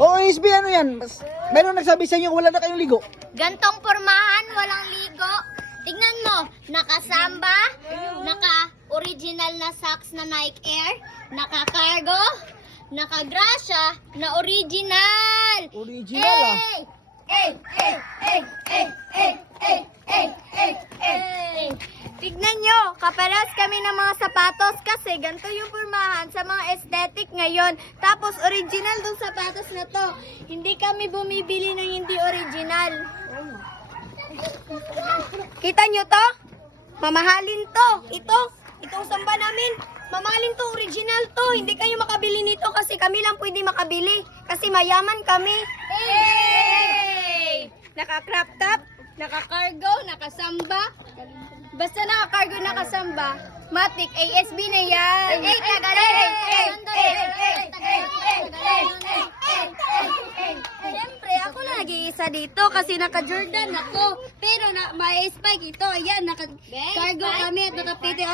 Oh, SB, ano yan? Meron nagsabi sa inyo wala na kayong ligo. Gantong pormahan, walang ligo. Tignan mo, naka-samba, naka-original na socks na Nike Air, naka-cargo, naka-grasya na original. Original ah. Tignan nyo, kaparas kami ng mga sapatos kasi ganito yung pormahan sa mga aesthetic ngayon. Tapos original dong sapatos na to. Hindi kami bumibili ng hindi original. Kita nyo to? Mamahalin to. Itong samba namin. Mamahalin to, original to. Hindi kayo makabili nito kasi kami lang pwede makabili. Kasi mayaman kami. Hey! Naka-crop top, naka-cargo, naka-samba. Basta naka-cargo, naka-samba. Matic, ASB na yan. Siyempre, ako na nag-iisa dito kasi naka-Jordan ako. Pero may spike ito. Ayan, naka-cargo kami at naka-piti.